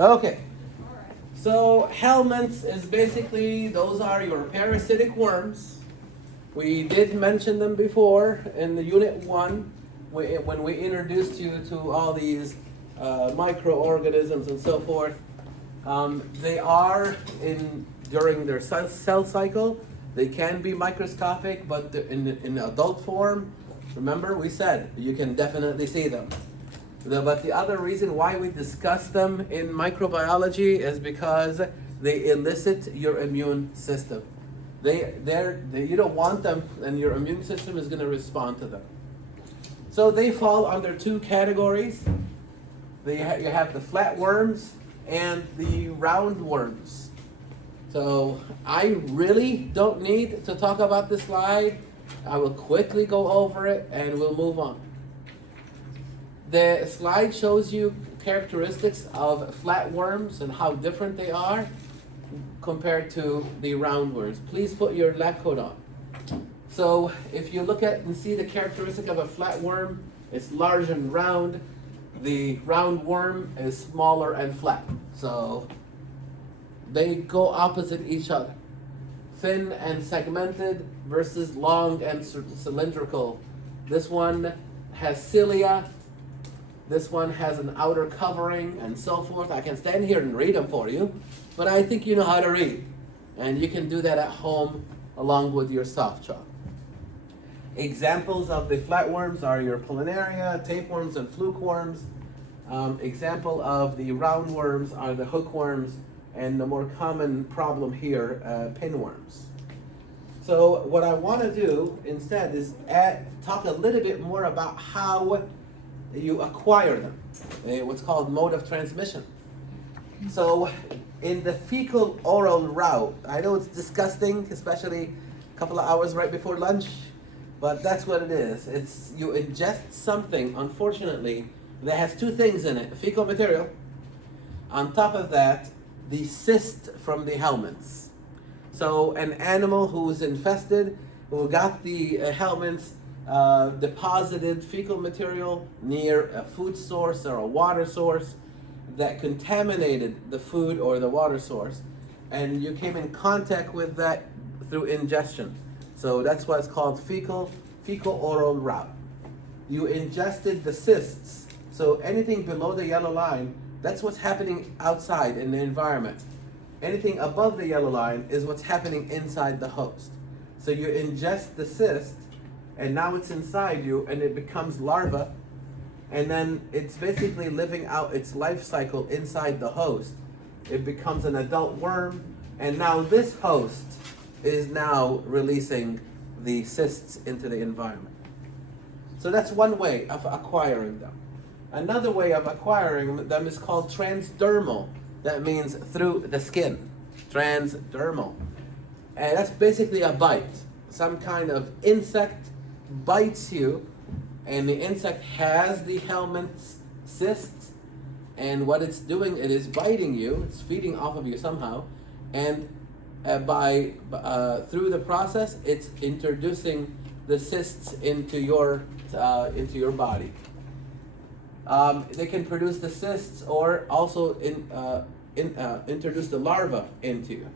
Okay, so helminths is basically, those are your parasitic worms. We did mention them before in the unit 1 when we introduced you to all these microorganisms and so forth. They are during their cell cycle. They can be microscopic, but in adult form, remember we said you can definitely see them. But the other reason why we discuss them in microbiology is because they elicit your immune system. You don't want them, and your immune system is going to respond to them. So they fall under 2 categories. You have the flatworms and the roundworms. So I really don't need to talk about this slide. I will quickly go over it and we'll move on. The slide shows you characteristics of flatworms and how different they are compared to the roundworms. Please put your lab coat on. So if you look at and see the characteristic of a flatworm, it's large and round. The roundworm is smaller and flat. So they go opposite each other. Thin and segmented versus long and cylindrical. This one has cilia. This one has an outer covering and so forth. I can stand here and read them for you, but I think you know how to read. And you can do that at home along with your soft chalk. Examples of the flatworms are your planaria, tapeworms, and flukeworms. Example of the roundworms are the hookworms, and the more common problem here, pinworms. So what I want to do instead is talk a little bit more about how you acquire them, what's called mode of transmission. So in the fecal oral route, I know it's disgusting, especially a couple of hours right before lunch, but that's what it is. It's you ingest something, unfortunately, that has 2 things in it: fecal material. On top of that, the cyst from the helminths. So an animal who's infested, who got the helminths, deposited fecal material near a food source or a water source that contaminated the food or the water source, and you came in contact with that through ingestion. So that's why it's called fecal oral route. You ingested the cysts. So anything below the yellow line, that's what's happening outside in the environment. Anything above the yellow line is what's happening inside the host. So you ingest the cyst, and now it's inside you, and it becomes larva, and then it's basically living out its life cycle inside the host. It becomes an adult worm, and now this host is now releasing the cysts into the environment. So that's one way of acquiring them. Another way of acquiring them is called transdermal. That means through the skin. Transdermal. And that's basically a bite. Some kind of insect bites you, and the insect has the helminth cysts, and what it's doing, it is biting you, it's feeding off of you somehow, and through the process, it's introducing the cysts into your body. They can produce the cysts or also introduce the larva into you.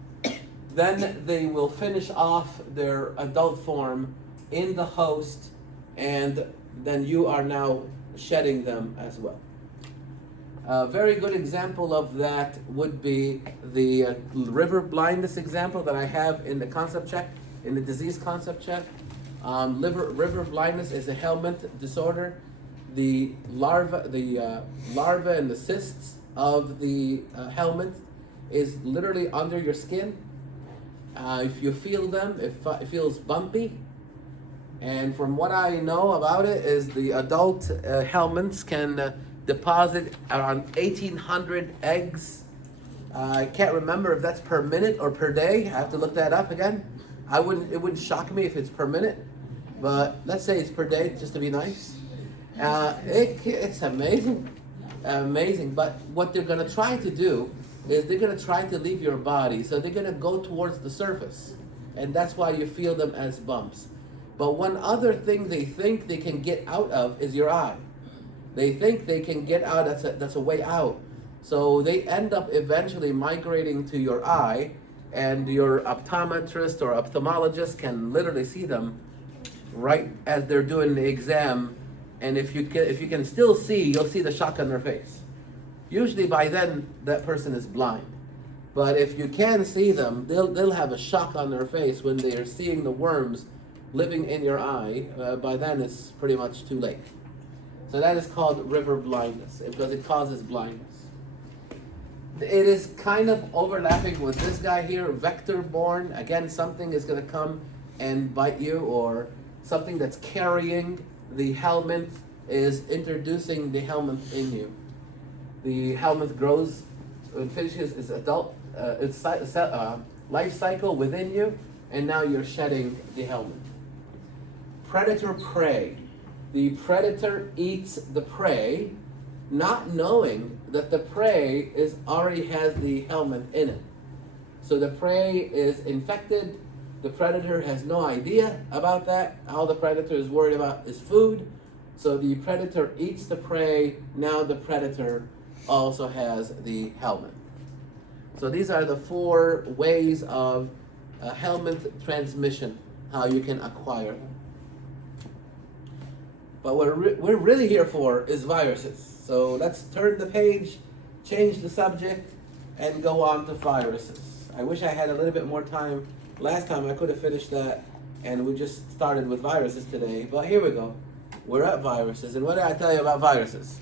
Then they will finish off their adult form in the host, and then you are now shedding them as well. A very good example of that would be the river blindness example that I have in the concept check, in the disease concept check. River blindness is a helminth disorder. The larva and the cysts of the helminth is literally under your skin. If you feel them, it feels bumpy. And from what I know about it is the adult helminths can deposit around 1,800 eggs. I can't remember if that's per minute or per day. I have to look that up again. It wouldn't shock me if it's per minute, but let's say it's per day just to be nice. It's amazing. But what they're going to try to do is they're going to try to leave your body, so they're going to go towards the surface, and that's why you feel them as bumps. But one other thing they think they can get out of is your eye. They think they can get out, that's a way out. So they end up eventually migrating to your eye, and your optometrist or ophthalmologist can literally see them right as they're doing the exam. And if you can still see, you'll see the shock on their face. Usually by then, that person is blind. But if you can see them, they'll have a shock on their face when they are seeing the worms living in your eye. By then, it's pretty much too late. So that is called river blindness, because it causes blindness. It is kind of overlapping with this guy here, vector-borne. Again, something is going to come and bite you, or something that's carrying the helminth is introducing the helminth in you. The helminth grows and finishes its adult life cycle within you, and now you're shedding the helminth. Predator-prey. The predator eats the prey, not knowing that the prey already has the helminth in it. So the prey is infected. The predator has no idea about that. All the predator is worried about is food. So the predator eats the prey. Now the predator also has the helminth. So these are the 4 ways of helminth transmission, how you can acquire them. But what we're really here for is viruses. So let's turn the page, change the subject, and go on to viruses. I wish I had a little bit more time. Last time I could have finished that, and we just started with viruses today. But here we go. We're at viruses. And what did I tell you about viruses?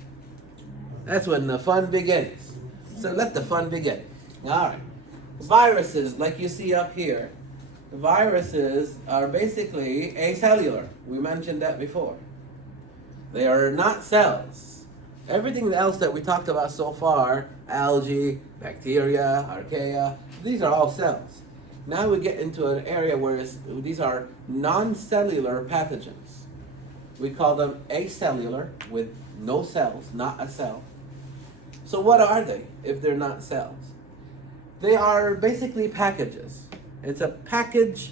That's when the fun begins. So let the fun begin. All right. Viruses, like you see up here, viruses are basically acellular. We mentioned that before. They are not cells. Everything else that we talked about so far, algae, bacteria, archaea, these are all cells. Now we get into an area where these are non-cellular pathogens. We call them acellular, with no cells, not a cell. So what are they if they're not cells? They are basically packages. It's a package,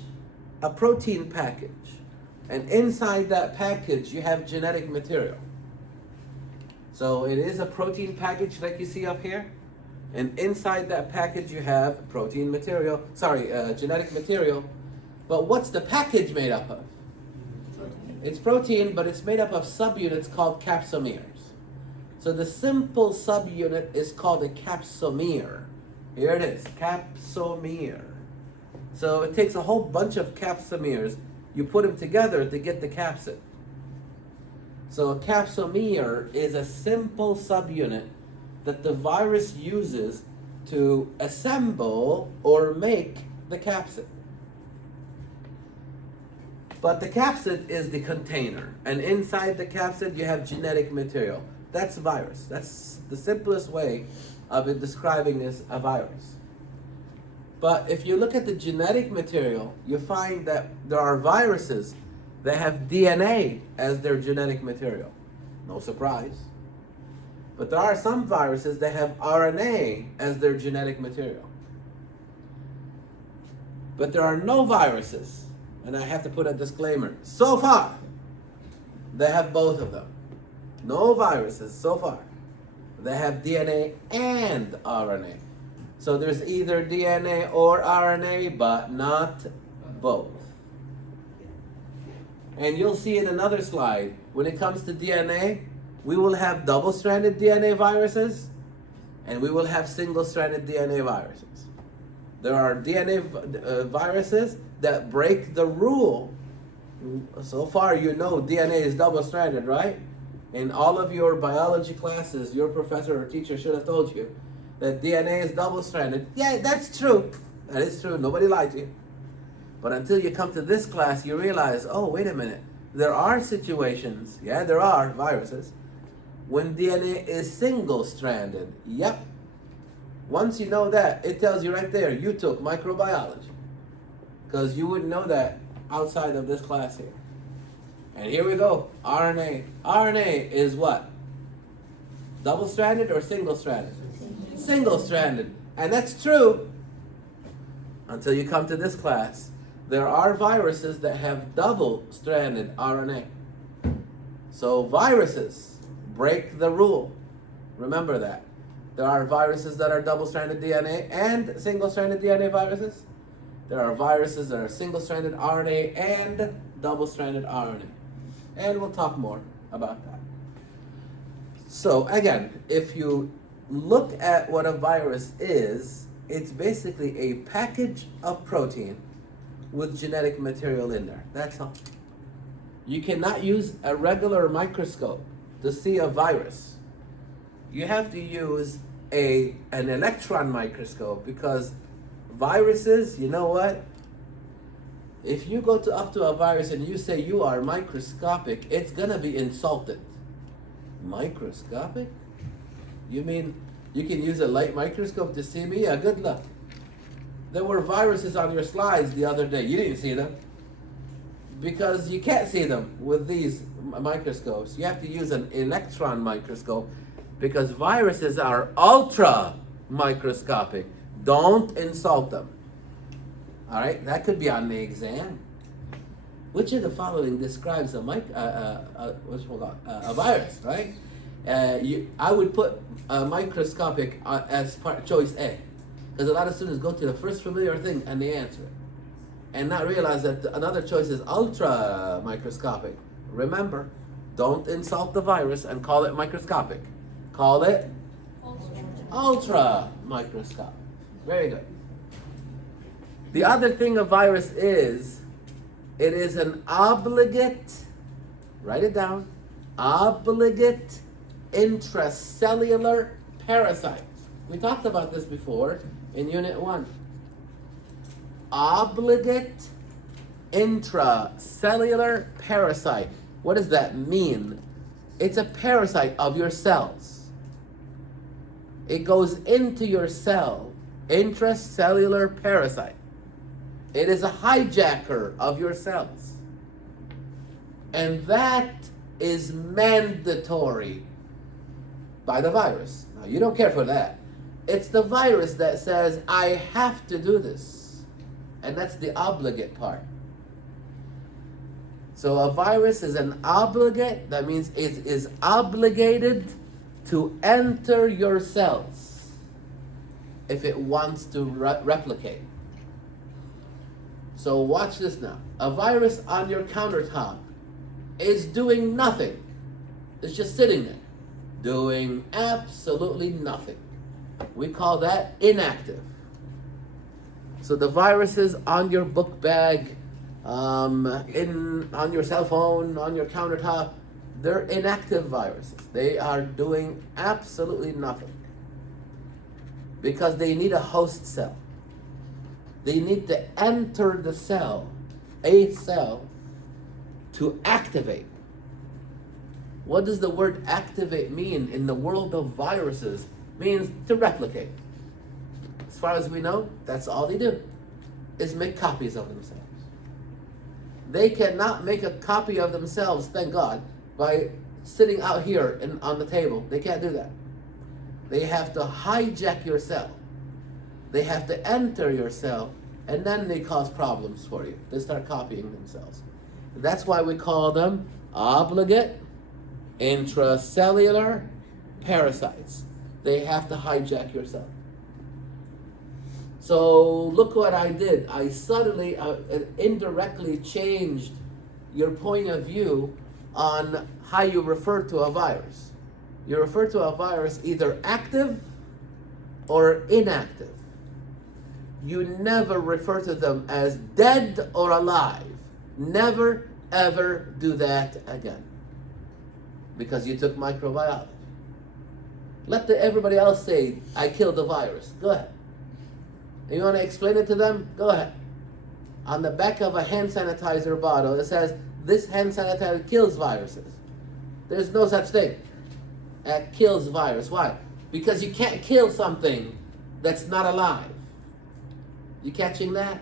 a protein package. And inside that package, you have genetic material. So it is a protein package like you see up here. And inside that package, you have genetic material. But what's the package made up of? It's protein, but it's made up of subunits called capsomeres. So the simple subunit is called a capsomere. Here it is, capsomere. So it takes a whole bunch of capsomeres. You put them together to get the capsid. So a capsomere is a simple subunit that the virus uses to assemble or make the capsid. But the capsid is the container, and inside the capsid you have genetic material. That's a virus. That's the simplest way of describing this, a virus. But if you look at the genetic material, you find that there are viruses that have DNA as their genetic material. No surprise. But there are some viruses that have RNA as their genetic material. But there are no viruses, and I have to put a disclaimer, so far, that have both of them. No viruses so far that have DNA and RNA. So there's either DNA or RNA, but not both. And you'll see in another slide, when it comes to DNA, we will have double-stranded DNA viruses, and we will have single-stranded DNA viruses. There are DNA viruses that break the rule. So far, you know DNA is double-stranded, right? In all of your biology classes, your professor or teacher should have told you that DNA is double-stranded. Yeah, that's true. That is true. Nobody lied to you. But until you come to this class, you realize, oh, wait a minute. There are situations, yeah, there are viruses, when DNA is single-stranded. Yep. Once you know that, it tells you right there, you took microbiology. Because you wouldn't know that outside of this class here. And here we go, RNA. RNA is what? Double-stranded or single-stranded? Single-stranded. And that's true until you come to this class. There are viruses that have double-stranded RNA. So viruses break the rule. Remember that. There are viruses that are double-stranded DNA and single-stranded DNA viruses. There are viruses that are single-stranded RNA and double-stranded RNA. And we'll talk more about that. So again, if you look at what a virus is, it's basically a package of protein with genetic material in there. That's all. You cannot use a regular microscope to see a virus. You have to use an electron microscope, because viruses, you know what? If you go up to a virus and you say you are microscopic, it's gonna be insulted. Microscopic? You mean you can use a light microscope to see me? Yeah, good luck. There were viruses on your slides the other day. You didn't see them because you can't see them with these microscopes. You have to use an electron microscope because viruses are ultra microscopic. Don't insult them. All right, that could be on the exam. Which of the following describes a virus, right? I would put microscopic as choice A, because a lot of students go to the first familiar thing and they answer it, and not realize that another choice is ultra microscopic. Remember, don't insult the virus and call it microscopic. Call it ultra microscopic. Very good. The other thing a virus is, it is an obligate, write it down, obligate intracellular parasite. We talked about this before in Unit 1. Obligate intracellular parasite. What does that mean? It's a parasite of your cells. It goes into your cell. Intracellular parasite. It is a hijacker of your cells. And that is mandatory by the virus. Now, you don't care for that. It's the virus that says, I have to do this. And that's the obligate part. So a virus is an obligate. That means it is obligated to enter your cells if it wants to replicate. So watch this now. A virus on your countertop is doing nothing. It's just sitting there, doing absolutely nothing. We call that inactive. So the viruses on your book bag, on your cell phone, on your countertop, they're inactive viruses. They are doing absolutely nothing because they need a host cell. They need to enter the cell, a cell, to activate. What does the word activate mean in the world of viruses? It means to replicate. As far as we know, that's all they do, is make copies of themselves. They cannot make a copy of themselves, thank God, by sitting out here on the table. They can't do that. They have to hijack your cell. They have to enter your cell, and then they cause problems for you. They start copying themselves. That's why we call them obligate intracellular parasites. They have to hijack your cell. So look what I did. I subtly, indirectly changed your point of view on how you refer to a virus. You refer to a virus either active or inactive. You never refer to them as dead or alive. Never, ever do that again. Because you took microbiology. Let everybody else say, I killed the virus. Go ahead. And you want to explain it to them? Go ahead. On the back of a hand sanitizer bottle, it says, this hand sanitizer kills viruses. There's no such thing. It kills virus. Why? Because you can't kill something that's not alive. You catching that?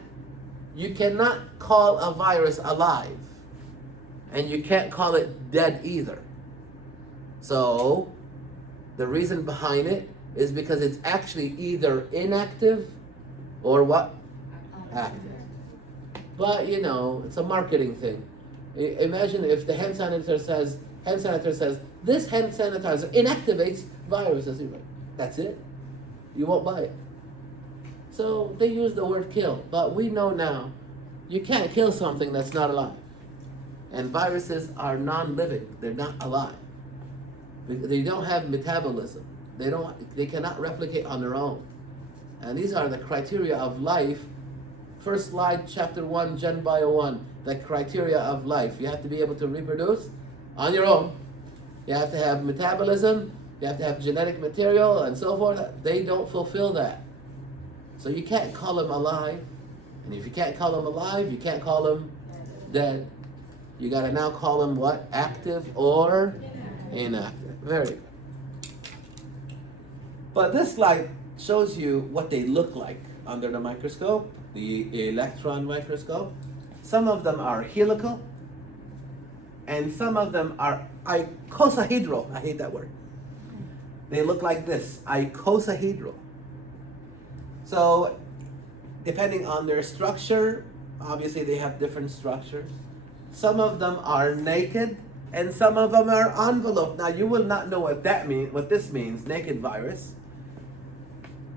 You cannot call a virus alive. And you can't call it dead either. So, the reason behind it is because it's actually either inactive or what? Active. But, you know, it's a marketing thing. Imagine if the hand sanitizer says, this hand sanitizer inactivates viruses. That's it. You won't buy it. So they use the word kill, but we know now you can't kill something that's not alive. And viruses are non-living. They're not alive. They don't have metabolism. They cannot replicate on their own. And these are the criteria of life. First slide, chapter 1, Gen Bio 1, the criteria of life. You have to be able to reproduce on your own. You have to have metabolism, you have to have genetic material, and so forth. They don't fulfill that. So you can't call them alive. And if you can't call them alive, you can't call them dead. You got to now call them what? Active or inactive. Very good. But this slide shows you what they look like under the microscope, the electron microscope. Some of them are helical, and some of them are icosahedral. I hate that word. They look like this, icosahedral. So, depending on their structure, obviously they have different structures. Some of them are naked, and some of them are enveloped. Now, you will not know what this means, naked virus,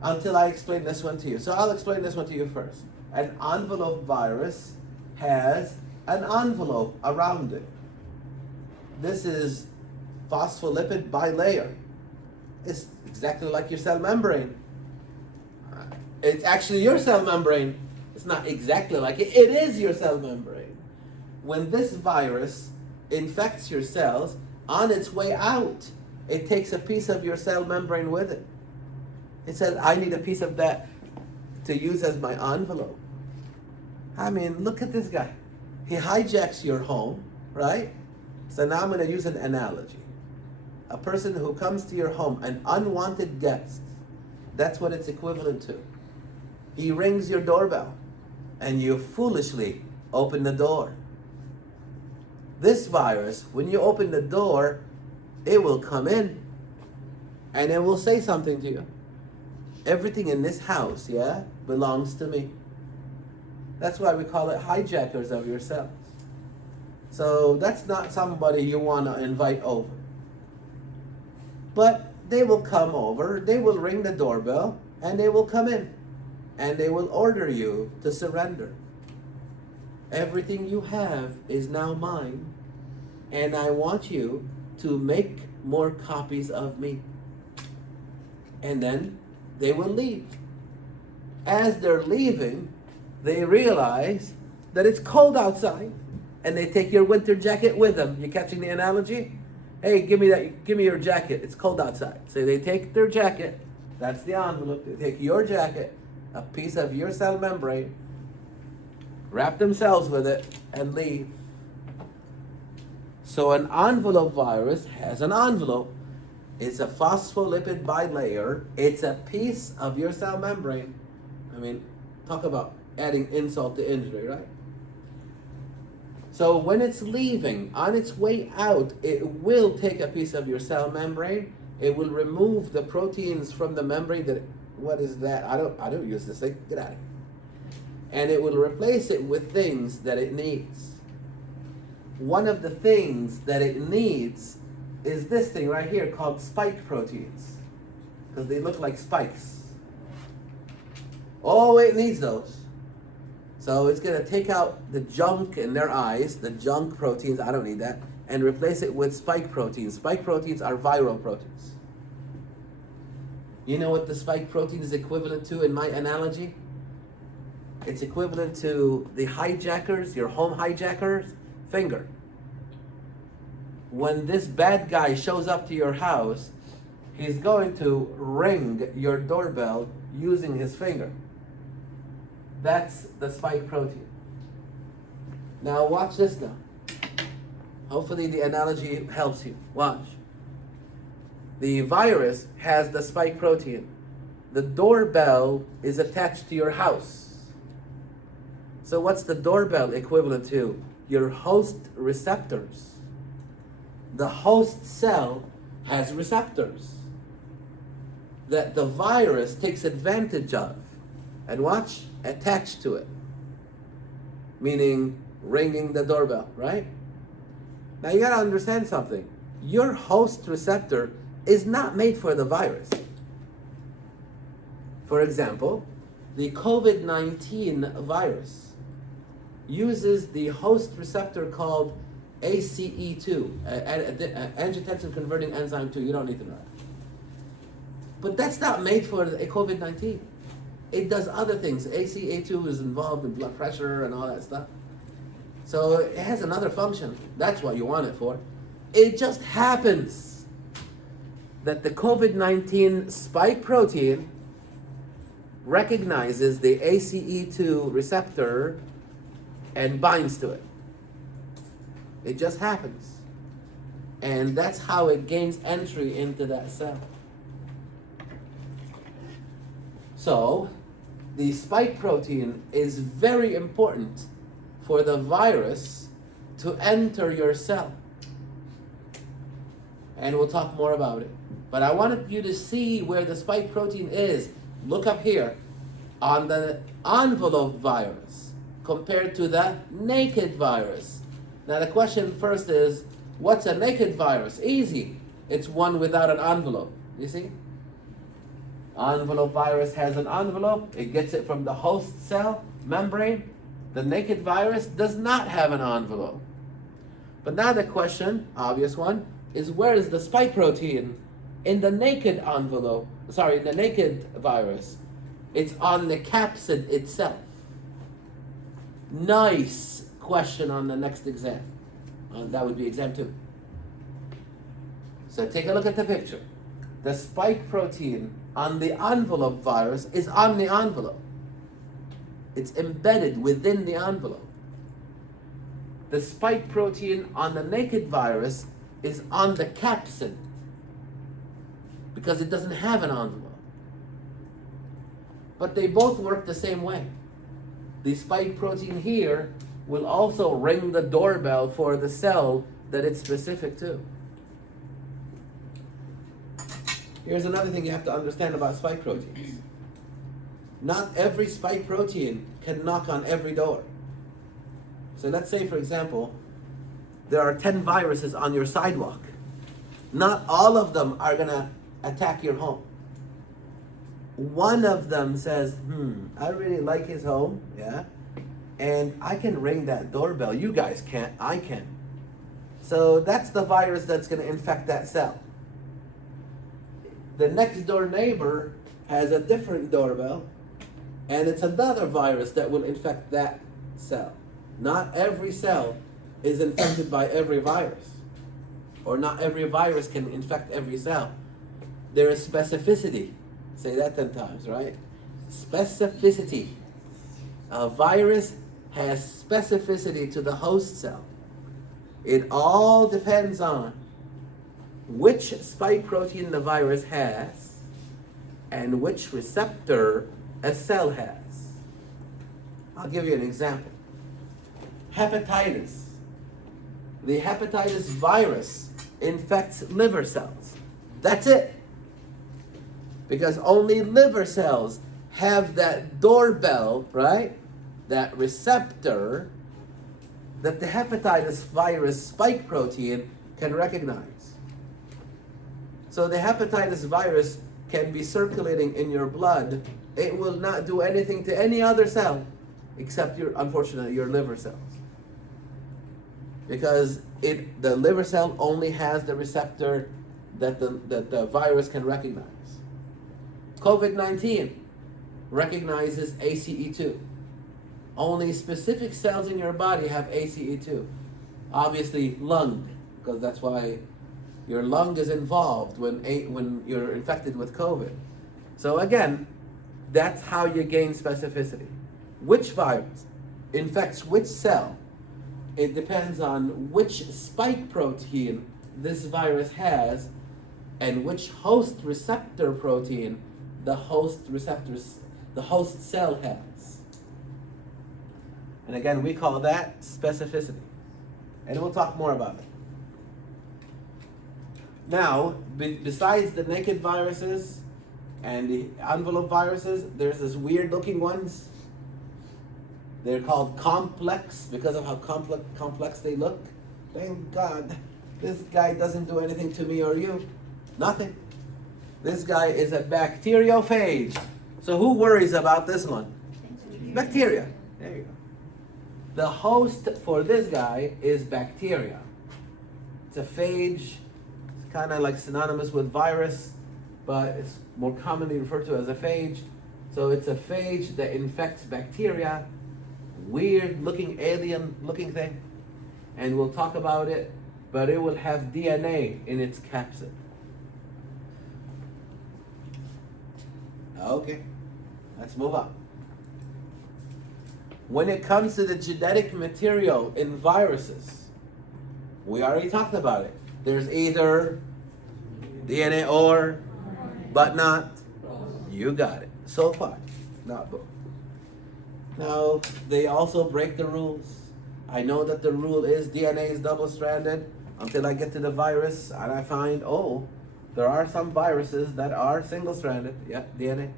until I explain this one to you. So I'll explain this one to you first. An envelope virus has an envelope around it. This is phospholipid bilayer. It's exactly like your cell membrane. It's actually your cell membrane. It's not exactly like it. It is your cell membrane. When this virus infects your cells, on its way out, it takes a piece of your cell membrane with it. It says, I need a piece of that to use as my envelope. I mean, look at this guy. He hijacks your home, right? So now I'm going to use an analogy. A person who comes to your home, an unwanted guest, that's what it's equivalent to. He rings your doorbell, and you foolishly open the door. This virus, when you open the door, it will come in, and it will say something to you. Everything in this house, belongs to me. That's why we call it hijackers of your cells. So that's not somebody you want to invite over. But they will come over, they will ring the doorbell, and they will come in. And they will order you to surrender. Everything you have is now mine, and I want you to make more copies of me. And then they will leave. As they're leaving, they realize that it's cold outside, and they take your winter jacket with them. You catching the analogy? Hey, give me your jacket. It's cold outside. So they take their jacket. That's the envelope. They take your jacket, a piece of your cell membrane, wrap themselves with it, and leave. So an envelope virus has an envelope. It's a phospholipid bilayer. It's a piece of your cell membrane. I mean, talk about adding insult to injury, right? So when it's leaving, on its way out, it will take a piece of your cell membrane. It will remove the proteins from the membrane. What is that? I don't use this thing. Get out of here. And it will replace it with things that it needs. One of the things that it needs is this thing right here called spike proteins, because they look like spikes. Oh, it needs those. So it's going to take out the junk in their eyes, the junk proteins, I don't need that, and replace it with spike proteins. Spike proteins are viral proteins. You know what the spike protein is equivalent to in my analogy? It's equivalent to the hijackers, your home hijackers, finger. When this bad guy shows up to your house, he's going to ring your doorbell using his finger. That's the spike protein. Now watch this now. Hopefully the analogy helps you. Watch. The virus has the spike protein. The doorbell is attached to your house. So what's the doorbell equivalent to? Your host receptors. The host cell has receptors that the virus takes advantage of. And watch, attached to it. Meaning ringing the doorbell, right? Now you gotta understand something. Your host receptor is not made for the virus. For example, the COVID-19 virus uses the host receptor called ACE2, angiotensin converting enzyme 2. You don't need to know that. But that's not made for a COVID-19. It does other things. ACE2 is involved in blood pressure and all that stuff. So it has another function. That's what you want it for. It just happens that the COVID-19 spike protein recognizes the ACE2 receptor and binds to it. It just happens. And that's how it gains entry into that cell. So, the spike protein is very important for the virus to enter your cell. And we'll talk more about it. But I wanted you to see where the spike protein is. Look up here on the envelope virus compared to the naked virus. Now the question first is, what's a naked virus? Easy. It's one without an envelope. You see? Envelope virus has an envelope. It gets it from the host cell membrane. The naked virus does not have an envelope. But now the question, obvious one, is where is the spike protein in the naked envelope? Sorry, in the naked virus. It's on the capsid itself. Nice question on the next exam. That would be exam 2. So take a look at the picture. The spike protein on the envelope virus is on the envelope. It's embedded within the envelope. The spike protein on the naked virus is on the capsid because it doesn't have an envelope. But they both work the same way. The spike protein here will also ring the doorbell for the cell that it's specific to. Here's another thing you have to understand about spike proteins. Not every spike protein can knock on every door. So let's say, for example, there are 10 viruses on your sidewalk. Not all of them are going to attack your home. One of them says, I really like his home, yeah, and I can ring that doorbell. You guys can't, I can. So that's the virus that's going to infect that cell. The next door neighbor has a different doorbell, and it's another virus that will infect that cell. Not every cell is infected by every virus, or not every virus can infect every cell. There is specificity. Say that 10 times, right? Specificity. A virus has specificity to the host cell. It all depends on which spike protein the virus has and which receptor a cell has. I'll give you an example. Hepatitis. The hepatitis virus infects liver cells. That's it. Because only liver cells have that doorbell, right? That receptor that the hepatitis virus spike protein can recognize. So the hepatitis virus can be circulating in your blood. It will not do anything to any other cell except unfortunately, your liver cells. Because the liver cell only has the receptor that the virus can recognize. COVID-19 recognizes ACE2. Only specific cells in your body have ACE2. Obviously, lung, because that's why your lung is involved when you're infected with COVID. So again, that's how you gain specificity. Which virus infects which cell? It depends on which spike protein this virus has and which host receptor protein the host cell has. And again, we call that specificity. And we'll talk more about it. Now, besides the naked viruses and the envelope viruses, there's this weird looking ones. They're called complex because of how complex they look. Thank God, this guy doesn't do anything to me or you. Nothing. This guy is a bacteriophage. So who worries about this one? Bacteria. There you go. The host for this guy is bacteria. It's a phage. It's kind of like synonymous with virus, but it's more commonly referred to as a phage. So it's a phage that infects bacteria. Weird looking, alien looking thing. And we'll talk about it, but it will have DNA in its capsid. Okay, let's move on. When it comes to the genetic material in viruses, we already talked about it. There's either DNA or, but not. You got it. So far, not both. Now, they also break the rules. I know that the rule is DNA is double-stranded until I get to the virus and I find, oh, there are some viruses that are single-stranded. Yeah, DNA.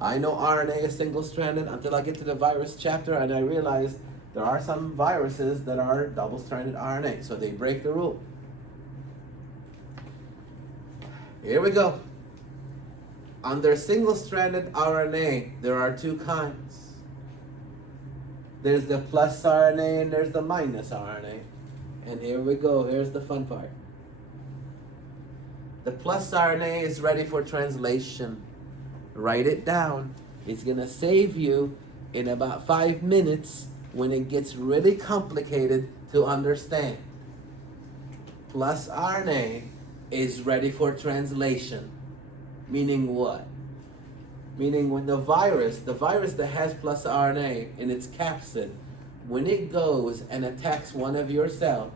I know RNA is single-stranded until I get to the virus chapter and I realize there are some viruses that are double-stranded RNA. So they break the rule. Here we go. Under single-stranded RNA, there are two kinds. There's the plus RNA and there's the minus RNA. And here we go. Here's the fun part. The plus RNA is ready for translation. Write it down. It's going to save you in about 5 minutes when it gets really complicated to understand. Plus RNA is ready for translation. Meaning what? Meaning when the virus that has plus RNA in its capsid, when it goes and attacks one of your cells,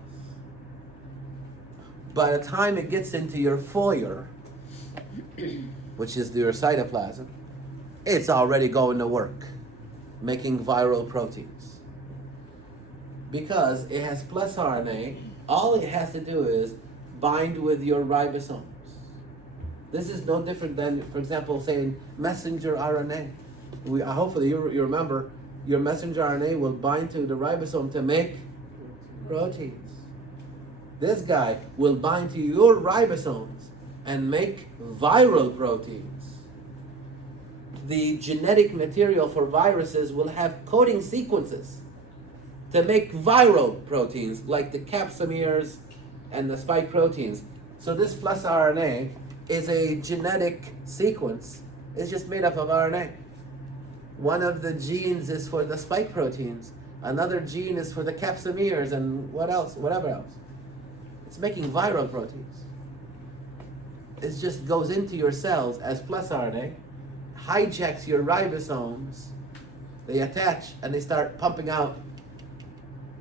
by the time it gets into your foyer, which is your cytoplasm, it's already going to work, making viral proteins. Because it has plus RNA, all it has to do is bind with your ribosomes. This is no different than, for example, saying messenger RNA. Hopefully you remember, your messenger RNA will bind to the ribosome to make proteins. This guy will bind to your ribosomes and make viral proteins. The genetic material for viruses will have coding sequences to make viral proteins like the capsomeres and the spike proteins. So this plus RNA is a genetic sequence. It's just made up of RNA. One of the genes is for the spike proteins. Another gene is for the capsomeres and whatever else. It's making viral proteins. It just goes into your cells as plus RNA, hijacks your ribosomes, they attach and they start pumping out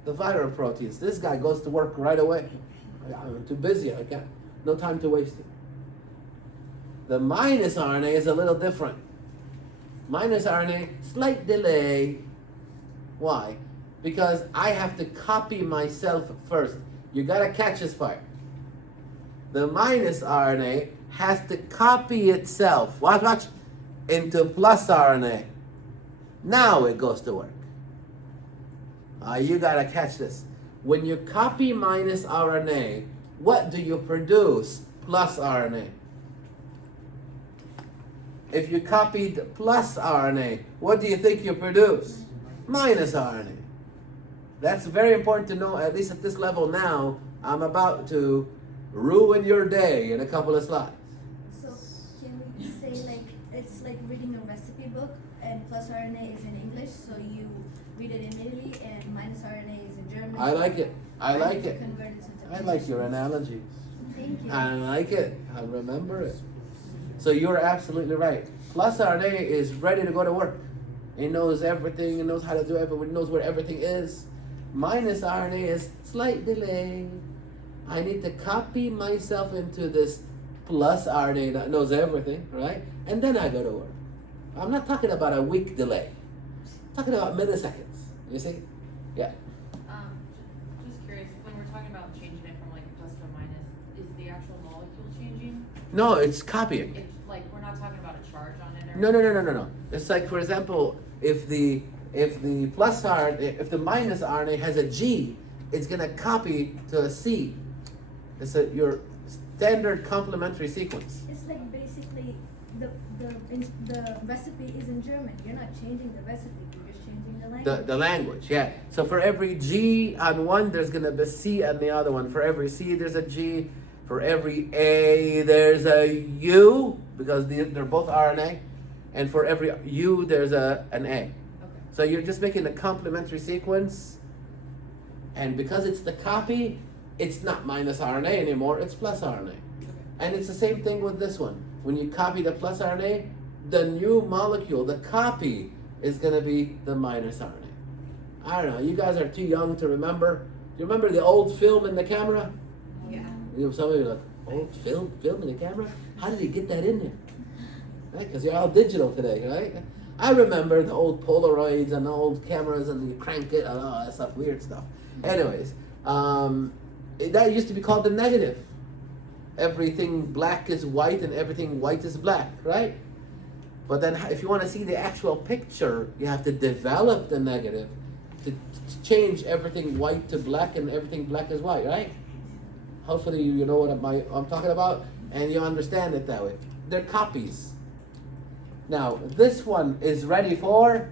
the viral proteins. This guy goes to work right away. I'm too busy, I can't, no time to waste it. The minus RNA is a little different. Minus RNA, slight delay. Why? Because I have to copy myself first. You gotta catch this part. The minus RNA has to copy itself, watch, into plus RNA. Now it goes to work. You gotta catch this. When you copy minus RNA, what do you produce? Plus RNA. If you copied plus RNA, what do you think you produce? Minus RNA. That's very important to know, at least at this level now. I'm about to ruin your day in a couple of slides. So can we say like it's like reading a recipe book and plus RNA is in English, so you read it immediately, and minus RNA is in German? I like it. I like it. Convert it into I like your analogies. Thank you. I like it. I remember it. So you're absolutely right. Plus RNA is ready to go to work. It knows everything. It knows how to do everything. It knows where everything is. Minus RNA is slight delay. I need to copy myself into this plus RNA that knows everything, right? And then I go to work. I'm not talking about a week delay. I'm talking about milliseconds. You see? Yeah. Just curious, when we're talking about changing it from like plus to minus, is the actual molecule changing? No, it's copying. It's like we're not talking about a charge on it. Or No. It's like, for example, if the plus RNA, if the minus RNA has a G, it's gonna copy to a C. It's your standard complementary sequence. It's like basically the the recipe is in German. You're not changing the recipe. You're just changing the language. The language, yeah. So for every G on one, there's gonna be C on the other one. For every C, there's a G. For every A, there's a U, because they're both RNA. And for every U, there's an A. Okay. So you're just making a complementary sequence. And because it's the copy, it's not minus RNA anymore, it's plus RNA. Okay. And it's the same thing with this one. When you copy the plus RNA, the new molecule, the copy, is going to be the minus RNA. I don't know, you guys are too young to remember. Do you remember the old film in the camera? Yeah. You know, some of you are like, old film in the camera? How did he get that in there? Right? Because you're all digital today, right? I remember the old Polaroids and the old cameras and you crank it and all that stuff, weird stuff. Anyways, that used to be called the negative. Everything black is white and everything white is black, right? But then if you want to see the actual picture, you have to develop the negative to change everything white to black and everything black is white, right? Hopefully you know what I'm talking about and you understand it that way. They're copies. Now, this one is ready for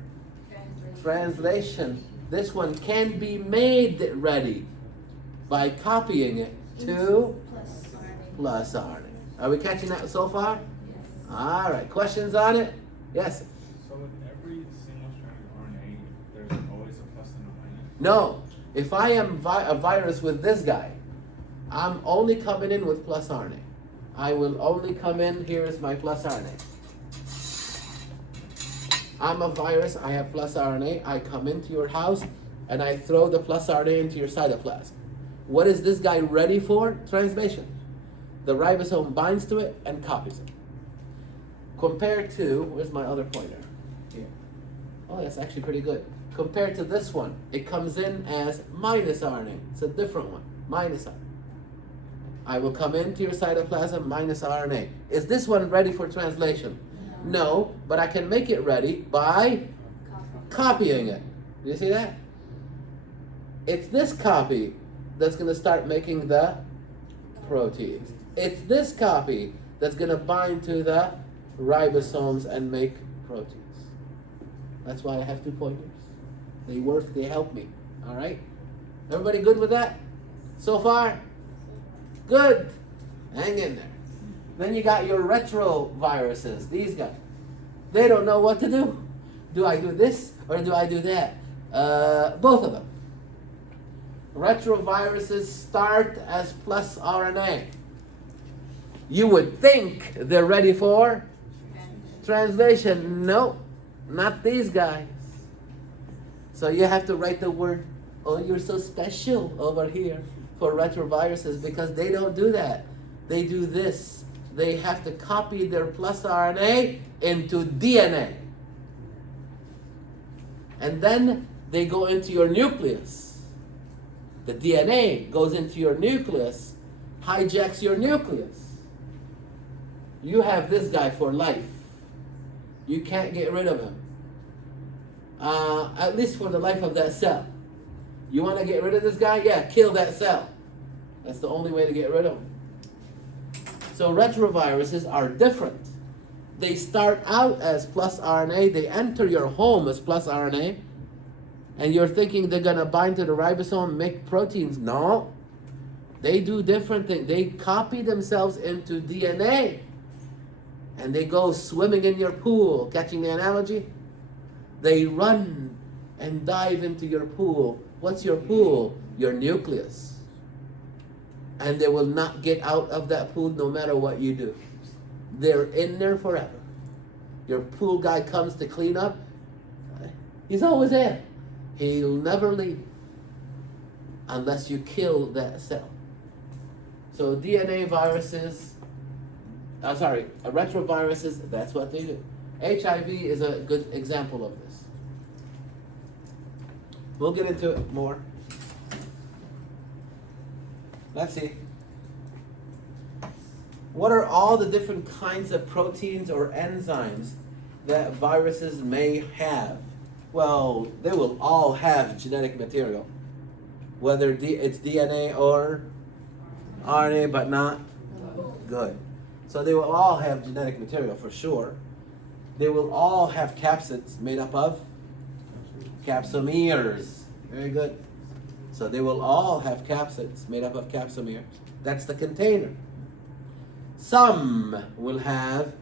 translation. This one can be made ready by copying it to plus RNA. Are we catching that so far? Yes. All right, questions on it? Yes? So with every single-stranded RNA, there's always a plus and a minus? No. If I am a virus with this guy, I'm only coming in with plus RNA. I will only come in, here's my plus RNA. I'm a virus, I have plus RNA, I come into your house and I throw the plus RNA into your cytoplasm. What is this guy ready for? Translation. The ribosome binds to it and copies it. Compared to, where's my other pointer? Here. Oh, that's actually pretty good. Compared to this one, it comes in as minus RNA. It's a different one, minus RNA. I will come into your cytoplasm minus RNA. Is this one ready for translation? No, but I can make it ready by copying it. Do you see that? It's this copy that's going to start making the proteins. It's this copy that's going to bind to the ribosomes and make proteins. That's why I have 2 pointers. They work, they help me. All right? Everybody good with that? So far? Good. Hang in there. Then you got your retroviruses, these guys. They don't know what to do. Do I do this or do I do that? Both of them. Retroviruses start as plus RNA. You would think they're ready for translation. No, not these guys. So you have to write the word, oh, you're so special over here for retroviruses because they don't do that. They do this. They have to copy their plus RNA into DNA. And then they go into your nucleus. The DNA goes into your nucleus, hijacks your nucleus. You have this guy for life. You can't get rid of him. At least for the life of that cell. You want to get rid of this guy? Yeah, kill that cell. That's the only way to get rid of him. So retroviruses are different. They start out as plus RNA. They enter your home as plus RNA. And you're thinking they're going to bind to the ribosome and make proteins. No. They do different things. They copy themselves into DNA. And they go swimming in your pool. Catching the analogy? They run and dive into your pool. What's your pool? Your nucleus. And they will not get out of that pool no matter what you do. They're in there forever. Your pool guy comes to clean up. He's always there. He'll never leave unless you kill that cell. So DNA viruses, retroviruses, that's what they do. HIV is a good example of this. We'll get into it more. Let's see. What are all the different kinds of proteins or enzymes that viruses may have? Well, they will all have genetic material, whether it's DNA or RNA, but not good. So they will all have genetic material for sure. They will all have capsids made up of capsomeres. Very good. So they will all have capsids made up of capsomeres. That's the container. Some will have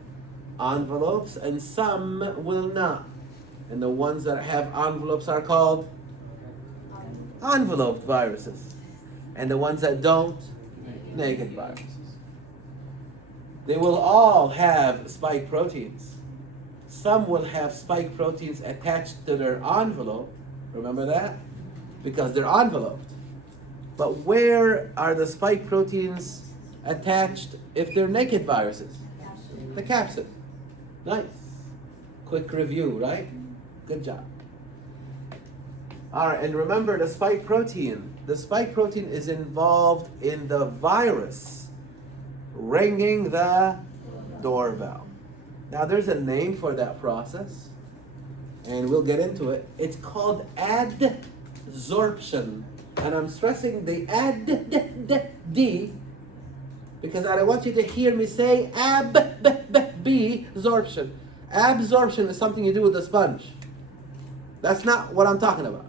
envelopes and some will not. And the ones that have envelopes are called enveloped viruses. And the ones that don't, naked viruses. They will all have spike proteins. Some will have spike proteins attached to their envelope. Remember that? Because they're enveloped. But where are the spike proteins attached if they're naked viruses? The capsid. Nice. Quick review, right? Good job. All right, and remember the spike protein. The spike protein is involved in the virus ringing the doorbell. Now there's a name for that process, and we'll get into it. It's called adsorption. And I'm stressing the D because I want you to hear me say absorption. Absorption is something you do with a sponge. That's not what I'm talking about.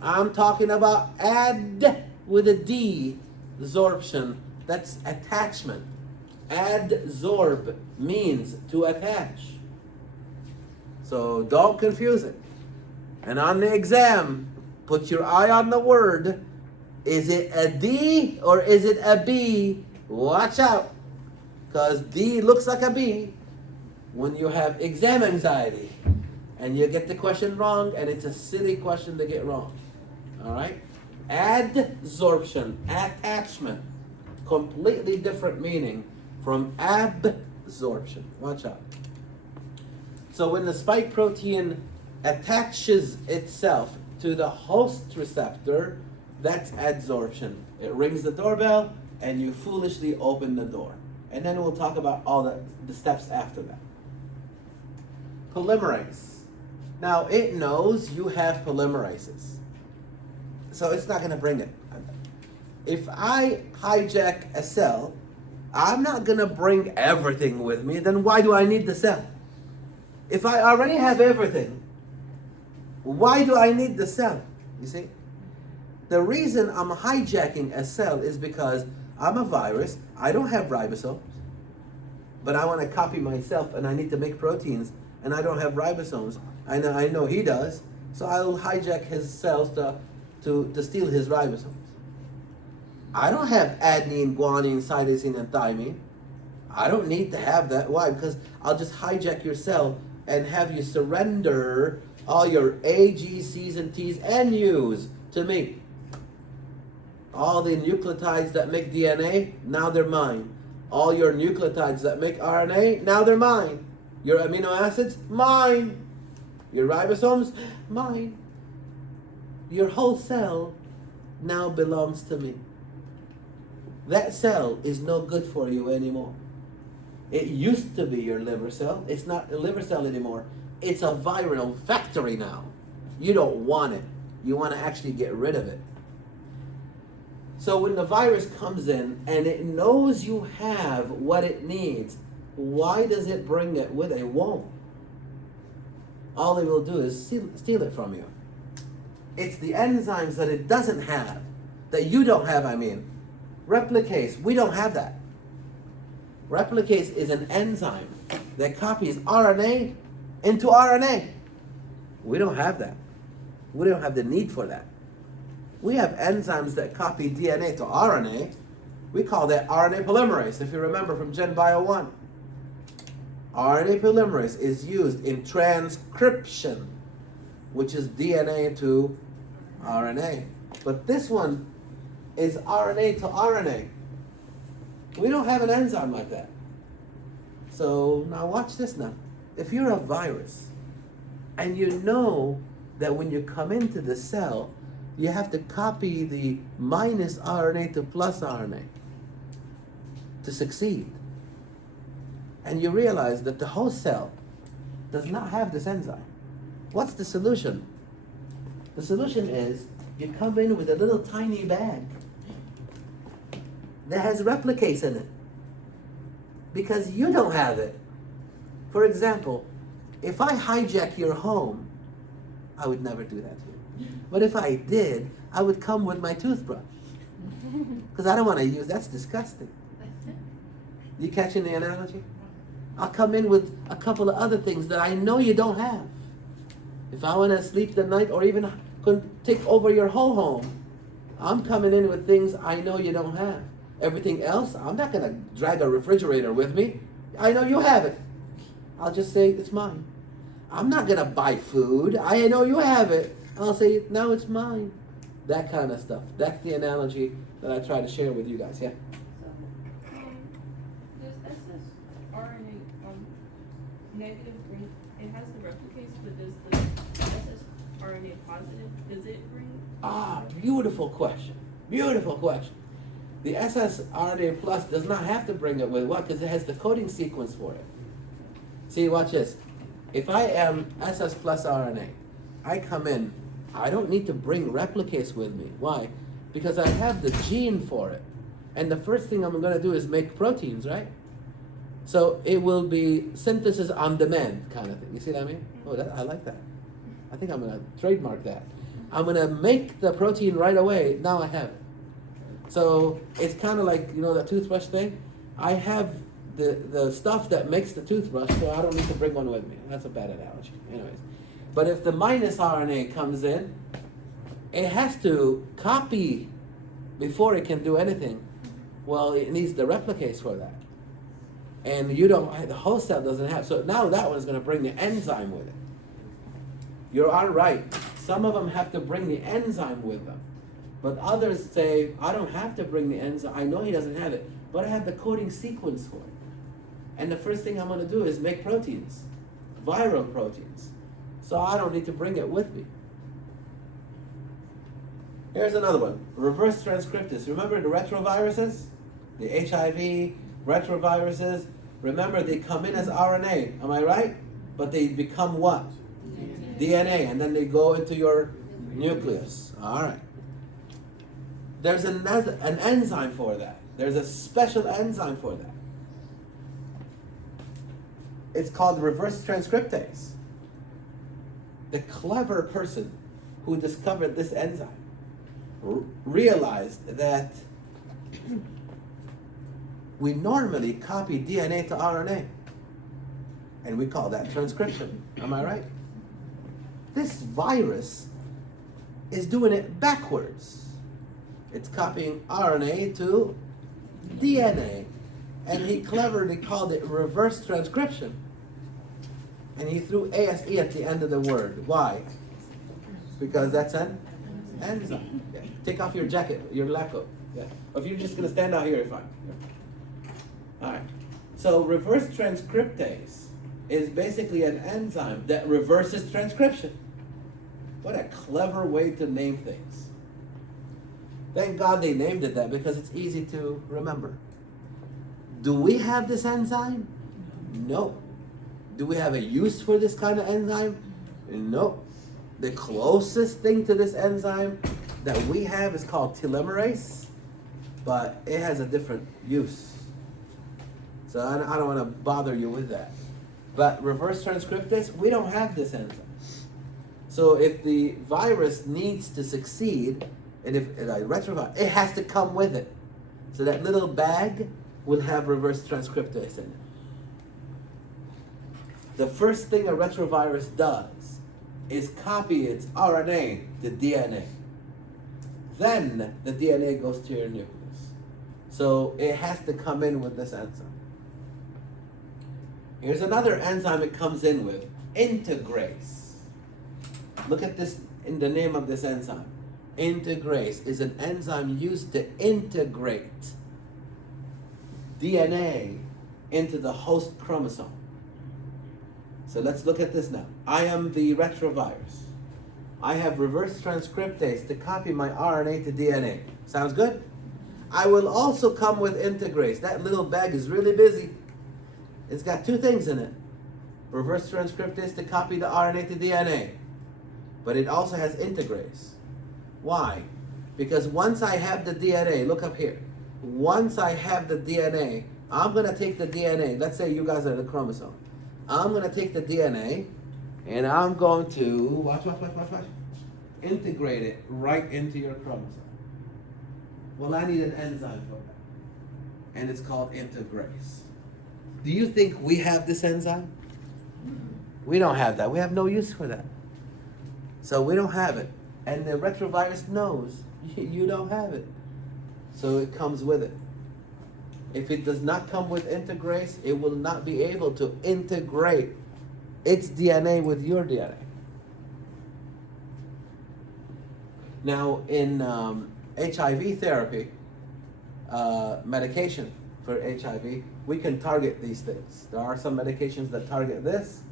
I'm talking about ad with a D, absorption. That's attachment. Adsorb means to attach. So don't confuse it. And on the exam, put your eye on the word. Is it a D or is it a B? Watch out. Because D looks like a B when you have exam anxiety. And you get the question wrong, and it's a silly question to get wrong. All right? Adsorption, attachment. Completely different meaning from absorption. Watch out. So when the spike protein attaches itself to the host receptor, that's adsorption. It rings the doorbell, and you foolishly open the door. And then we'll talk about all the steps after that. Polymerase. Now, it knows you have polymerases. So it's not going to bring it. If I hijack a cell, I'm not going to bring everything with me. Then why do I need the cell? If I already have everything, why do I need the cell? You see? The reason I'm hijacking a cell is because I'm a virus. I don't have ribosomes. But I want to copy myself, and I need to make proteins, and I don't have ribosomes. I know he does, so I'll hijack his cells to steal his ribosomes. I don't have adenine, guanine, cytosine, and thymine. I don't need to have that. Why? Because I'll just hijack your cell and have you surrender all your A, G, C's, and T's, and U's to me. All the nucleotides that make DNA, now they're mine. All your nucleotides that make RNA, now they're mine. Your amino acids, mine. Your ribosomes, mine. Your whole cell now belongs to me. That cell is no good for you anymore. It used to be your liver cell. It's not a liver cell anymore. It's a viral factory now. You don't want it. You want to actually get rid of it. So when the virus comes in and it knows you have what it needs, why does it bring it with it? It won't. All it will do is steal it from you. It's the enzymes that it doesn't have, that you don't have, I mean. Replicase, we don't have that. Replicase is an enzyme that copies RNA into RNA. We don't have that. We don't have the need for that. We have enzymes that copy DNA to RNA. We call that RNA polymerase, if you remember from Gen Bio 1. RNA polymerase is used in transcription, which is DNA to RNA. But this one is RNA to RNA. We don't have an enzyme like that. So now watch this now. If you're a virus and you know that when you come into the cell, you have to copy the minus RNA to plus RNA to succeed. And you realize that the whole cell does not have this enzyme. What's the solution? The solution is you come in with a little tiny bag that has replicase in it because you don't have it. For example, if I hijack your home, I would never do that to you. But if I did, I would come with my toothbrush. Because I don't want to use, that's disgusting. You catching the analogy? I'll come in with a couple of other things that I know you don't have. If I want to sleep the night or even take over your whole home, I'm coming in with things I know you don't have. Everything else, I'm not going to drag a refrigerator with me. I know you have it. I'll just say it's mine. I'm not going to buy food. I know you have it. I'll say, no, it's mine. That kind of stuff. That's the analogy that I try to share with you guys. Yeah? Does ssRNA negative bring, it has the replicates, but does the ssRNA positive, does it bring? Beautiful question. Beautiful question. The ssRNA plus does not have to bring it with what? Because it has the coding sequence for it. See, watch this. If I am SS plus RNA, I come in, I don't need to bring replicates with me. Why? Because I have the gene for it. And the first thing I'm going to do is make proteins, right? So it will be synthesis on demand kind of thing. You see what I mean? Oh, I like that. I think I'm going to trademark that. I'm going to make the protein right away. Now I have it. So it's kind of like, you know, the toothbrush thing. I have the stuff that makes the toothbrush, so I don't need to bring one with me. That's a bad analogy. Anyways. But if the minus RNA comes in, it has to copy before it can do anything. Well, it needs the replicates for that. And you don't, the host cell doesn't have, so now that one's going to bring the enzyme with it. You're all right. Some of them have to bring the enzyme with them. But others say, I don't have to bring the enzyme. I know he doesn't have it, but I have the coding sequence for it. And the first thing I'm going to do is make proteins, viral proteins. So I don't need to bring it with me. Here's another one, reverse transcriptase. Remember the retroviruses? The HIV, retroviruses. Remember, they come in as RNA, am I right? But they become what? DNA, and then they go into your nucleus. All right. There's an enzyme for that. There's a special enzyme for that. It's called reverse transcriptase. The clever person who discovered this enzyme realized that we normally copy DNA to RNA, and we call that transcription. Am I right? This virus is doing it backwards. It's copying RNA to DNA, and he cleverly called it reverse transcription. And he threw ASE at the end of the word. Why? Because that's an enzyme. Yeah. Take off your jacket, your lab coat. Yeah. Or if you're just going to stand out here, you're fine. Yeah. All right. So reverse transcriptase is basically an enzyme that reverses transcription. What a clever way to name things. Thank God they named it that, because it's easy to remember. Do we have this enzyme? No. Do we have a use for this kind of enzyme? No. The closest thing to this enzyme that we have is called telomerase, but it has a different use. So I don't want to bother you with that. But reverse transcriptase, we don't have this enzyme. So if the virus needs to succeed, and if a retrovirus, it has to come with it. So that little bag will have reverse transcriptase in it. The first thing a retrovirus does is copy its RNA to DNA. Then the DNA goes to your nucleus. So it has to come in with this enzyme. Here's another enzyme it comes in with, integrase. Look at this in the name of this enzyme. Integrase is an enzyme used to integrate DNA into the host chromosome. So let's look at this now. I am the retrovirus. I have reverse transcriptase to copy my RNA to DNA. Sounds good? I will also come with integrase. That little bag is really busy. It's got two things in it. Reverse transcriptase to copy the RNA to DNA. But it also has integrase. Why? Because once I have the DNA, look up here. Once I have the DNA, I'm going to take the DNA. Let's say you guys are the chromosome. I'm gonna take the DNA and I'm going to, watch, integrate it right into your chromosome. Well, I need an enzyme for that. And it's called integrase. Do you think we have this enzyme? We don't have that. We have no use for that. So we don't have it. And the retrovirus knows you don't have it. So it comes with it. If it does not come with integrase, it will not be able to integrate its DNA with your DNA. Now, in HIV therapy, medication for HIV, we can target these things. There are some medications that target this,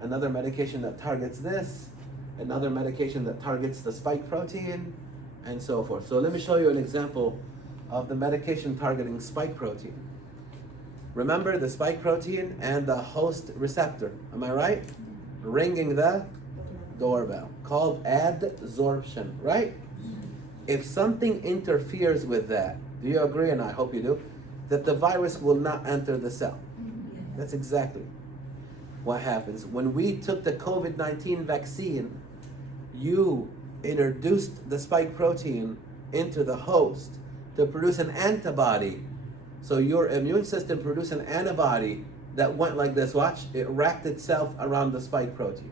another medication that targets this, another medication that targets the spike protein, and so forth. So let me show you an example of the medication targeting spike protein. Remember the spike protein and the host receptor, am I right? Ringing the doorbell, called adsorption, right? If something interferes with that, do you agree, and I hope you do, that the virus will not enter the cell? That's exactly what happens. When we took the COVID-19 vaccine, you introduced the spike protein into the host to produce an antibody. So your immune system produced an antibody that went like this, watch, it wrapped itself around the spike protein.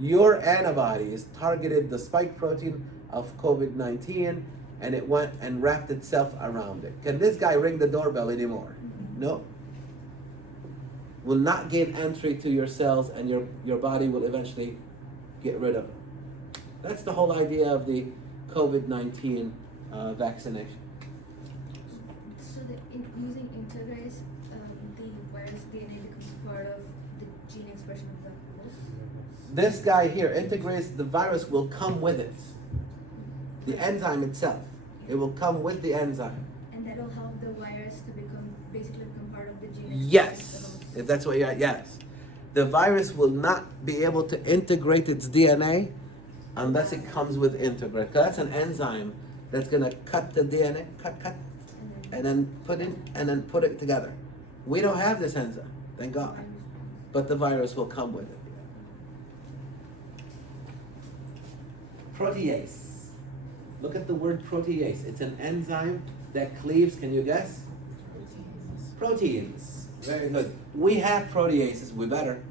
Your antibodies targeted the spike protein of COVID-19 and it went and wrapped itself around it. Can this guy ring the doorbell anymore? No. Will not gain entry to your cells and your body will eventually get rid of them. That's the whole idea of the COVID-19 vaccination. So using integrase, the virus DNA becomes part of the gene expression of the host? This guy here, integrase, the virus will come with it. The enzyme itself. It will come with the enzyme. And that'll help the virus to basically become part of the gene expression Yes, of the host? if that's what you're at, yes. The virus will not be able to integrate its DNA unless it comes with integrase. 'Cause that's an enzyme that's gonna cut the DNA, cut, and then put it together. We don't have this enzyme, thank God. But the virus will come with it. Protease. Look at the word protease. It's an enzyme that cleaves, can you guess? Proteins. Very good. We have proteases, we better.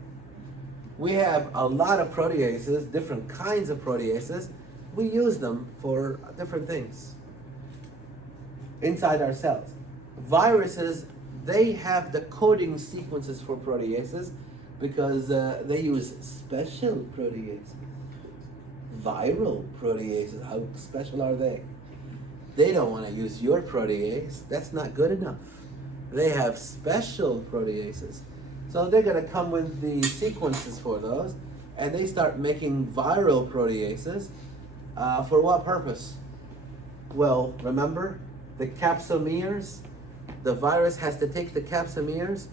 We have a lot of proteases, different kinds of proteases. We use them for different things inside our cells. Viruses, they have the coding sequences for proteases because they use special proteases. Viral proteases, how special are they? They don't want to use your protease. That's not good enough. They have special proteases. So they're going to come with the sequences for those, and they start making viral proteases. For what purpose? Well, remember the capsomeres? The virus has to take the capsomeres,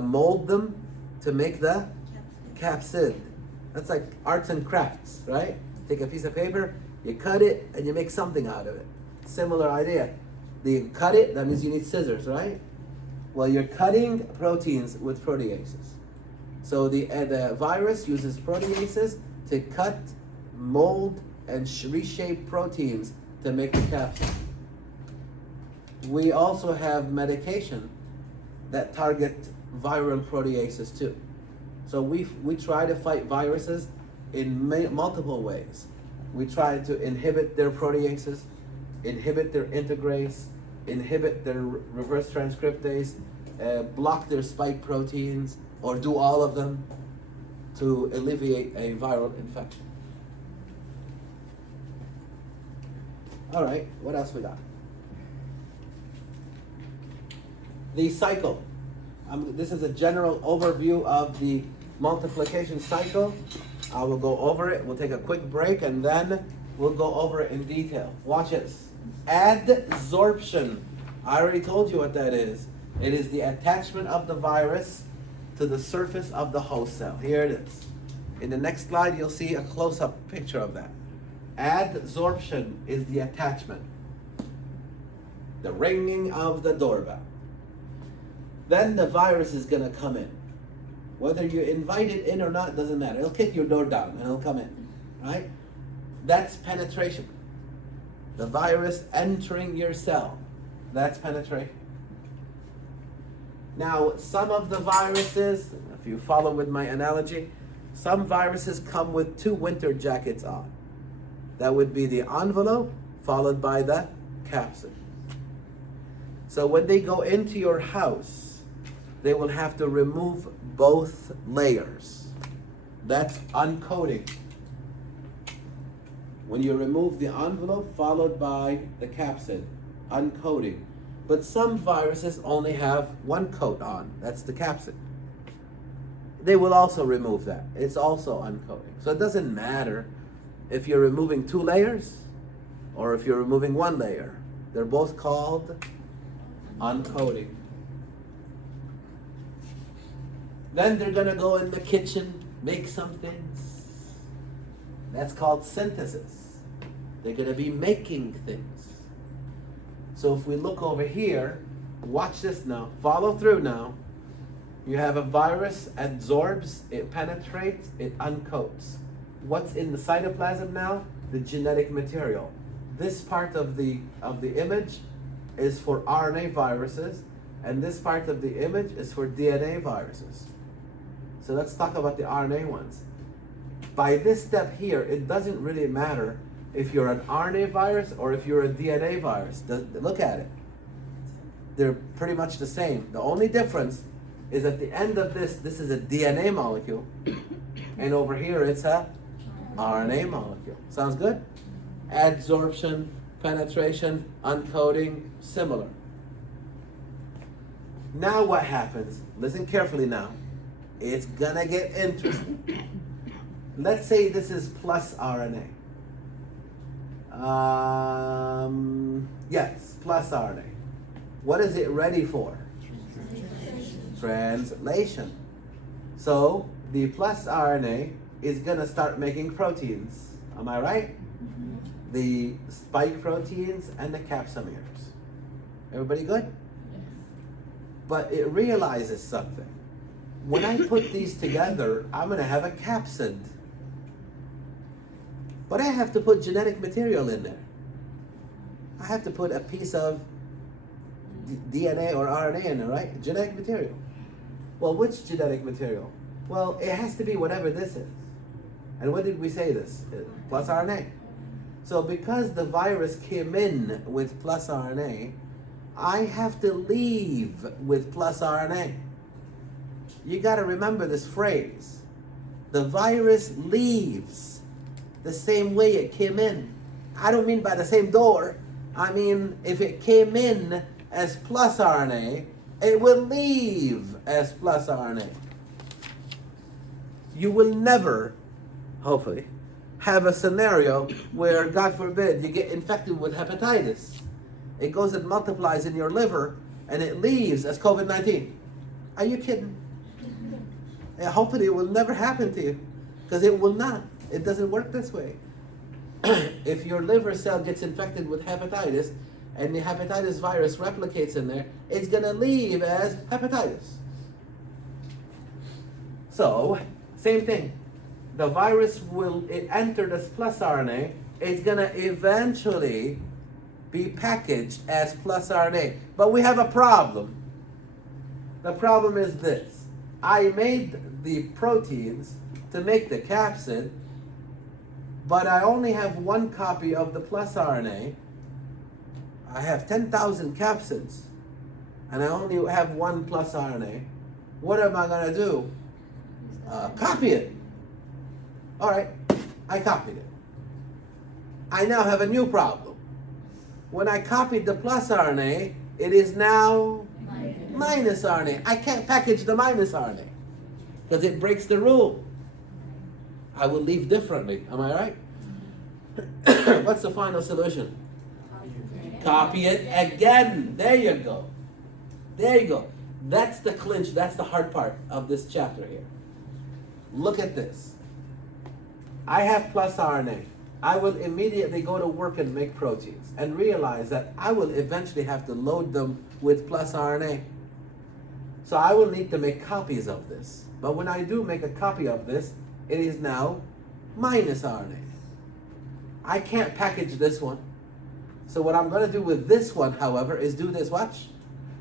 mold them to make the capsid. That's like arts and crafts, right? Take a piece of paper, you cut it, and you make something out of it. Similar idea. You cut it, that means you need scissors, right? Well, you're cutting proteins with proteases. So the virus uses proteases to cut, mold, and reshape proteins to make the capsid. We also have medication that target viral proteases too. So we try to fight viruses in multiple ways. We try to inhibit their proteases, inhibit their integrase, inhibit their reverse transcriptase, block their spike proteins, or do all of them to alleviate a viral infection. All right, what else we got? The cycle. This is a general overview of the multiplication cycle. I will go over it. We'll take a quick break and then we'll go over it in detail. Watch this. Adsorption. I already told you what that is. It is the attachment of the virus to the surface of the host cell. Here it is. In the next slide, you'll see a close-up picture of that. Adsorption is the attachment. The ringing of the doorbell. then the virus is gonna come in. Whether you invite it in or not, doesn't matter. It'll kick your door down and it'll come in, right? That's penetration. The virus entering your cell, that's penetration. Now, some of the viruses, if you follow with my analogy, some viruses come with 2 winter jackets on. That would be the envelope followed by the capsid. So when they go into your house, they will have to remove both layers. That's uncoating. When you remove the envelope followed by the capsid, uncoating. But some viruses only have 1 coat on, that's the capsid. They will also remove that. It's also uncoating. So it doesn't matter if you're removing 2 layers or if you're removing 1 layer. They're both called uncoating. Then they're gonna go in the kitchen, make some things. That's called synthesis. They're gonna be making things. So if we look over here, watch this now, follow through now. You have a virus, absorbs, it penetrates, it uncoats. What's in the cytoplasm now? The genetic material. This part of the image is for RNA viruses, and this part of the image is for DNA viruses. So let's talk about the RNA ones. By this step here, it doesn't really matter if you're an RNA virus or if you're a DNA virus. Look at it. They're pretty much the same. The only difference is at the end of this is a DNA molecule, and over here it's a RNA molecule. Sounds good? Adsorption, penetration, uncoating, similar. Now what happens? Listen carefully now. It's gonna get interesting. Let's say this is plus RNA. Yes, plus RNA. What is it ready for? Translation. So the plus RNA is gonna start making proteins. Am I right? The spike proteins and the capsomeres. Everybody good? But it realizes something. When I put these together, I'm gonna have a capsid. But I have to put genetic material in there. I have to put a piece of DNA or RNA in there, right? Genetic material. Well, which genetic material? Well, it has to be whatever this is. And what did we say this? Plus RNA. So because the virus came in with plus RNA, I have to leave with plus RNA. You gotta remember this phrase. The virus leaves the same way it came in. I don't mean by the same door. I mean, if it came in as plus RNA, it will leave as plus RNA. You will never, hopefully, have a scenario where, God forbid, you get infected with hepatitis. It goes and multiplies in your liver, and it leaves as COVID-19. Are you kidding? Yeah, hopefully it will never happen to you, because it will not. It doesn't work this way. If your liver cell gets infected with hepatitis, and the hepatitis virus replicates in there, it's gonna leave as hepatitis. So, same thing. The virus will enter as plus RNA, it's gonna eventually be packaged as plus RNA. But we have a problem. The problem is this. I made the proteins to make the capsid, but I only have 1 copy of the plus RNA. I have 10,000 capsids, and I only have 1 plus RNA. What am I gonna do? Copy it. All right, I copied it. I now have a new problem. When I copied the plus RNA, it is now minus RNA. I can't package the minus RNA because it breaks the rule. I will leave differently. Am I right? What's the final solution? Copy it again. There you go. There you go. That's the clinch. That's the hard part of this chapter here. Look at this. I have plus RNA. I will immediately go to work and make proteins and realize that I will eventually have to load them with plus RNA. So I will need to make copies of this. But when I do make a copy of this, it is now minus RNA. I can't package this one. So what I'm going to do with this one, however, is do this. Watch.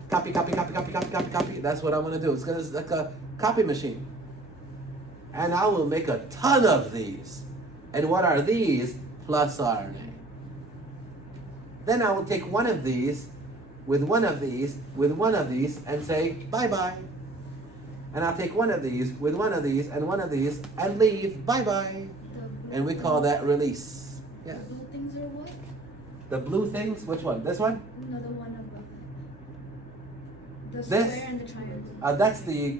Copy, copy, copy, copy, copy, copy, copy. That's what I'm going to do. It's like a copy machine. And I will make a ton of these. And what are these? Plus RNA. Then I will take one of these, with one of these, with one of these, and say, bye-bye. And I'll take one of these, with one of these, and one of these, and leave, bye-bye. And we call that release. Yeah. The blue things are what? The blue things, which one? This one? No, the one above it. The This? square and the triangle. That's the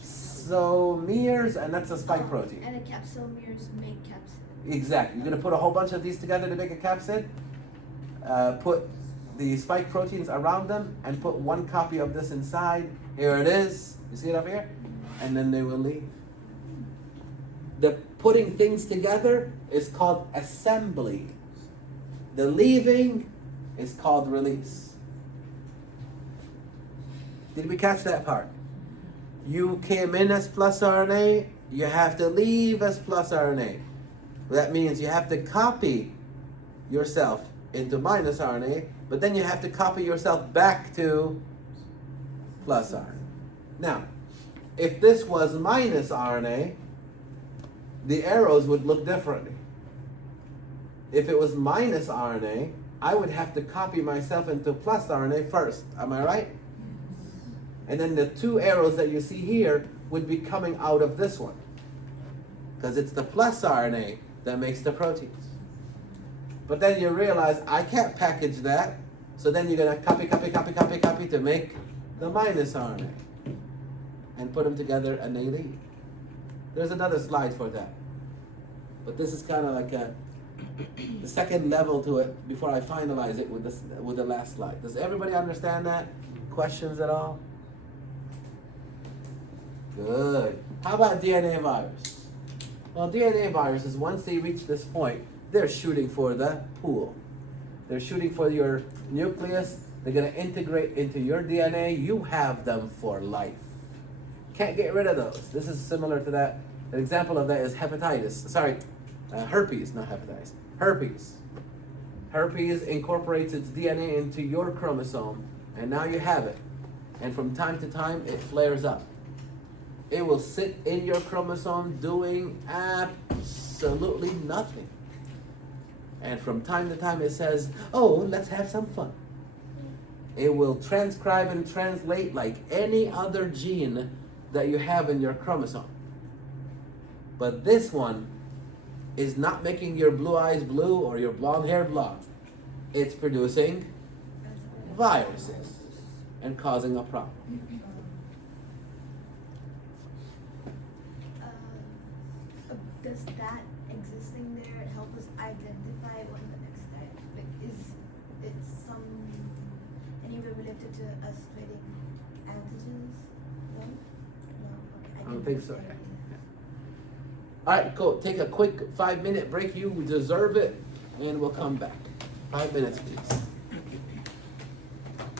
capsomeres, and that's a spike protein. And the capsomeres make capsid. Exactly. You're going to put a whole bunch of these together to make a capsid. Put the spike proteins around them, and put one copy of this inside. Here it is. You see it up here? And then they will leave. The putting things together is called assembly. The leaving is called release. Did we catch that part? You came in as plus RNA, you have to leave as plus RNA. That means you have to copy yourself into minus RNA, but then you have to copy yourself back to plus RNA. Now, if this was minus RNA, the arrows would look differently. If it was minus RNA, I would have to copy myself into plus RNA first. Am I right? And then the two arrows that you see here would be coming out of this one, because it's the plus RNA that makes the proteins. But then you realize I can't package that, so then you're going to copy, copy, copy, copy, copy to make the minus RNA. And put them together and they leave. There's another slide for that. But this is kind of like the second level to it before I finalize it with the last slide. Does everybody understand that? Questions at all? Good. How about DNA virus? Well, DNA viruses, once they reach this point, they're shooting for the pool. They're shooting for your nucleus. They're going to integrate into your DNA. You have them for life. Can't get rid of those. This is similar to that. An example of that is hepatitis. Herpes, not hepatitis. Herpes. Herpes incorporates its DNA into your chromosome, and now you have it. And from time to time, it flares up. It will sit in your chromosome doing absolutely nothing. And from time to time, it says, oh, let's have some fun. It will transcribe and translate like any other gene that you have in your chromosome. But this one is not making your blue eyes blue or your blonde hair blonde. It's producing viruses and causing a problem. Does that existing there help us identify what the next step? Like, is it any way related to us splitting antigens? No? No? Okay. I don't think so. All right, cool. Take a quick 5-minute break. You deserve it, and we'll come back. 5 minutes, please.